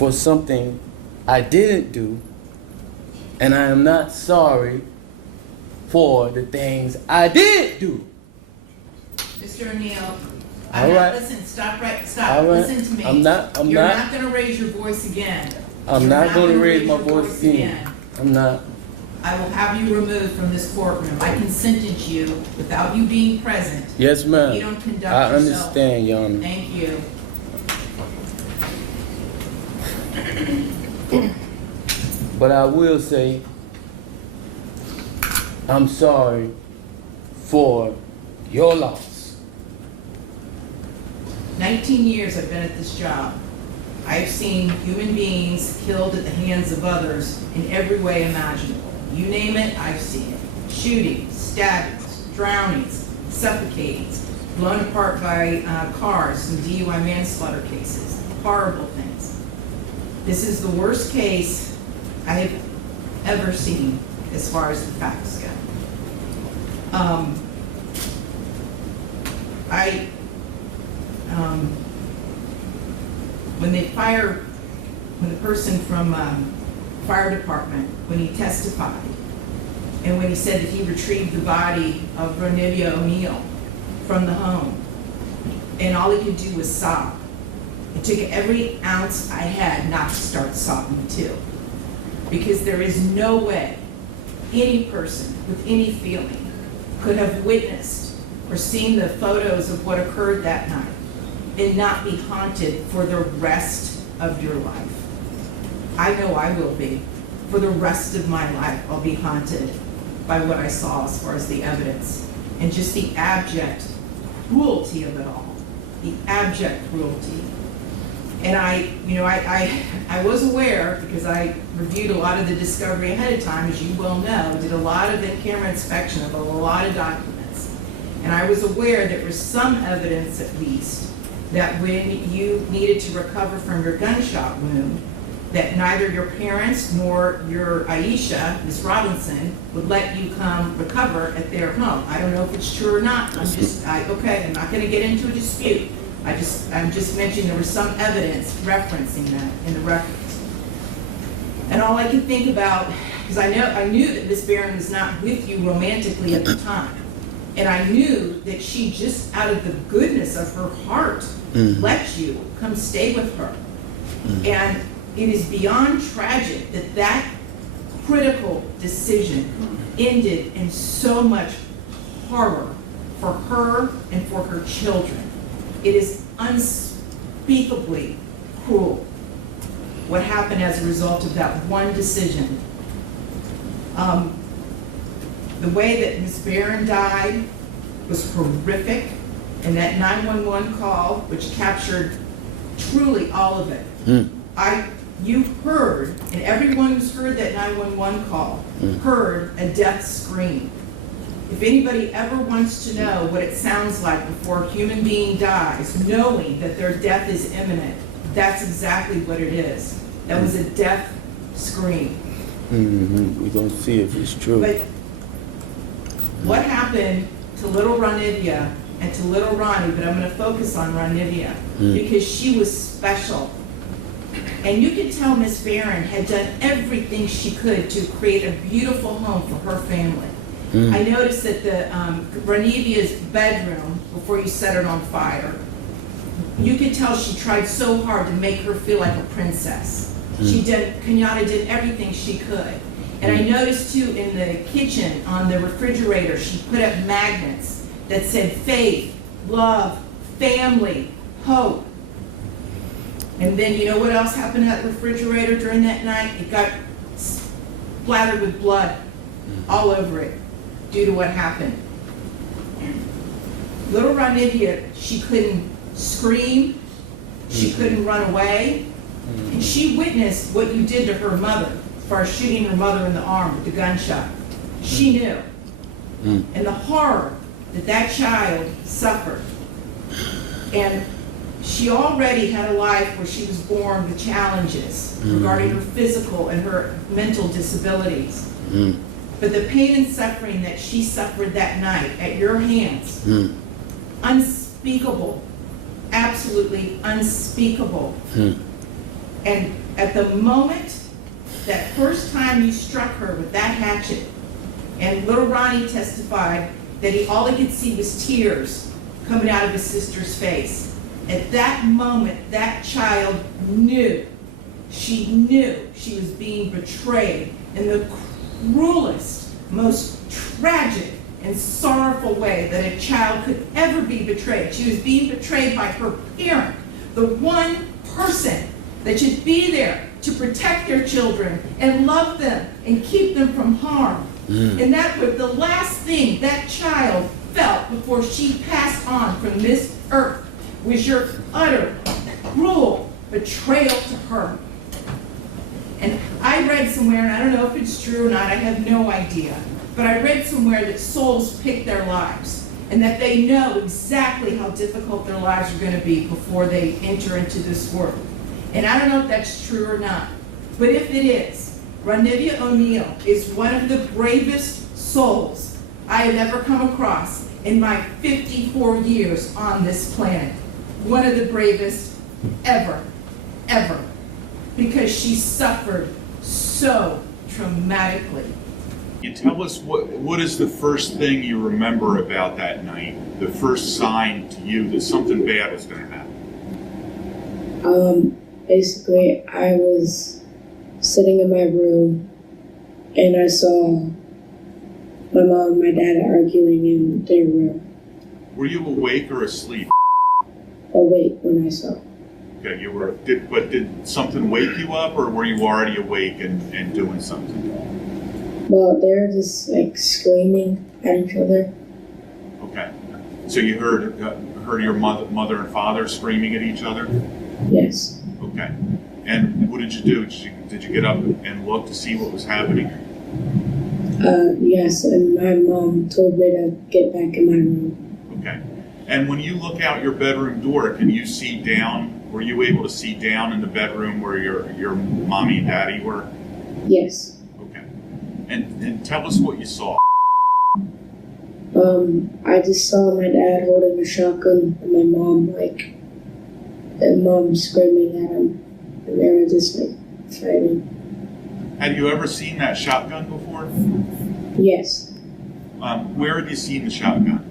for something I didn't do, and I am not sorry for the things I did do. Mr. O'Neill, All right. listen, stop, stop, All right. listen to me. I'm not going to raise your voice again. I'm You're not going to gonna raise my your voice again. I'm not. I will have you removed from this courtroom. I can sentence you without you being present. Yes, ma'am. You don't conduct I yourself. understand, Your Honor. Thank you. But I will say, I'm sorry for your loss. 19 years I've been at this job. I've seen human beings killed at the hands of others in every way imaginable. You name it, I've seen it. Shootings, stabbings, drownings, suffocatings, blown apart by cars, some DUI manslaughter cases, horrible things. This is the worst case I have ever seen as far as the facts go. When the person from fire department, when he testified, and when he said that he retrieved the body of Ronivia O'Neill from the home, and all he could do was sob. It took every ounce I had not to start sobbing too. Because there is no way any person with any feeling could have witnessed or seen the photos of what occurred that night and not be haunted for the rest of your life. I know I will be. For the rest of my life, I'll be haunted by what I saw as far as the evidence and just the abject cruelty of it all. The abject cruelty. And I was aware, because I reviewed a lot of the discovery ahead of time, as you well know, did a lot of in-camera inspection of a lot of documents. And I was aware there was some evidence, at least, that when you needed to recover from your gunshot wound, that neither your parents nor your Aisha, Miss Robinson, would let you come recover at their home. I don't know if it's true or not. I'm not going to get into a dispute. I'm just mentioning there was some evidence referencing that in the records. And all I can think about, because I knew that Miss Barron was not with you romantically at the time. And I knew that she just out of the goodness of her heart let you come stay with her. And it is beyond tragic that that critical decision ended in so much horror for her and for her children. It is unspeakably cruel what happened as a result of that one decision. The way that Ms. Barron died was horrific, and that 911 call, which captured truly all of it. You heard, and everyone who's heard that 911 call heard a death scream. If anybody ever wants to know what it sounds like before a human being dies, knowing that their death is imminent, that's exactly what it is. That was a death scream. We're going to see if it's true. But what happened to little Ronivia and to little Ronnie, but I'm going to focus on Ronivia, because she was special. And you can tell Miss Barron had done everything she could to create a beautiful home for her family. I noticed that the Ronivia's bedroom, before you set it on fire, you could tell she tried so hard to make her feel like a princess. Kenyatta did everything she could. And I noticed too in the kitchen, on the refrigerator, she put up magnets that said faith, love, family, hope. And then you know what else happened at the refrigerator during that night? It got splattered with blood all over it due to what happened. Little Ronivia, she couldn't scream, she couldn't run away, and she witnessed what you did to her mother as far as shooting her mother in the arm with the gunshot. She knew. And the horror that that child suffered. And she already had a life where she was born with challenges regarding her physical and her mental disabilities. But the pain and suffering that she suffered that night at your hands, unspeakable, absolutely unspeakable. And at the moment, that first time you struck her with that hatchet, and little Ronnie testified that all he could see was tears coming out of his sister's face. At that moment, that child knew she was being betrayed in the cruelest, most tragic and sorrowful way that a child could ever be betrayed. She was being betrayed by her parent, the one person that should be there to protect their children and love them and keep them from harm. And that was the last thing that child felt before she passed on from this earth, was your utter, cruel betrayal to her. And I read somewhere, and I don't know if it's true or not, I have no idea, but I read somewhere that souls pick their lives, and that they know exactly how difficult their lives are going to be before they enter into this world. And I don't know if that's true or not, but if it is, Ronivia O'Neal is one of the bravest souls I have ever come across in my 54 years on this planet. One of the bravest ever, ever, because she suffered so traumatically. You tell us what is the first thing you remember about that night? The first sign to you that something bad was going to happen? Basically, I was sitting in my room and I saw my mom and my dad arguing in their room. Were you awake or asleep? Awake when I saw. Okay, you were. Did something wake you up, or were you already awake and doing something? Well, they were just like screaming at each other. Okay, so you heard your mother and father screaming at each other? Yes. Okay, and what did you do? Did you get up and look to see what was happening? Yes, and my mom told me to get back in my room. Okay, and when you look out your bedroom door, can you see down? Were you able to see down in the bedroom where your mommy and daddy were? Yes. Okay, and tell us what you saw. I just saw my dad holding a shotgun and my mom screaming at him, and they were just fighting. Had you ever seen that shotgun before? Yes. Where had you seen the shotgun?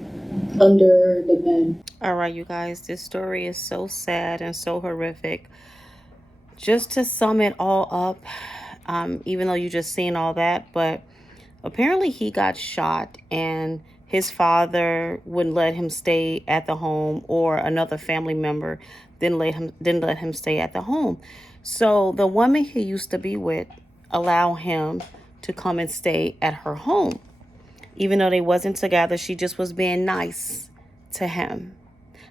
Under the bed. All right, you guys, this story is so sad and so horrific. Just to sum it all up, even though you just seen all that, but apparently he got shot and his father wouldn't let him stay at the home, or another family member didn't let him stay at the home. So the woman he used to be with allowed him to come and stay at her home. Even though they wasn't together, she just was being nice to him.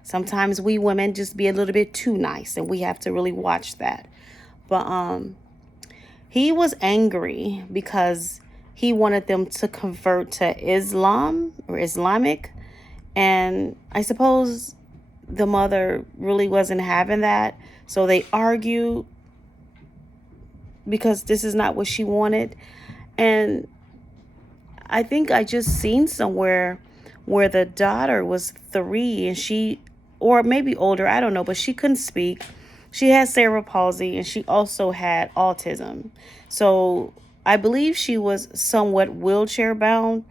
Sometimes we women just be a little bit too nice, and we have to really watch that. But he was angry because he wanted them to convert to Islam or Islamic. And I suppose the mother really wasn't having that. So they argued because this is not what she wanted. And I think I just seen somewhere where the daughter was 3 and she, or maybe older, I don't know, but she couldn't speak. She had cerebral palsy and she also had autism. So I believe she was somewhat wheelchair bound.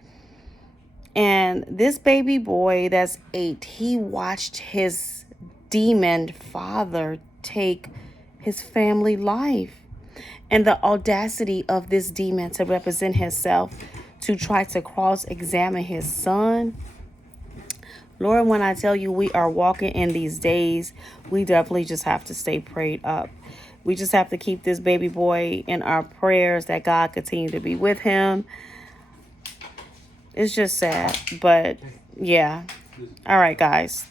And this baby boy that's 8, he watched his demon father take his family life. And the audacity of this demon to represent himself, to try to cross-examine his son. Lord, when I tell you we are walking in these days, we definitely just have to stay prayed up. We just have to keep this baby boy in our prayers, that God continue to be with him. It's just sad, but yeah. All right, guys.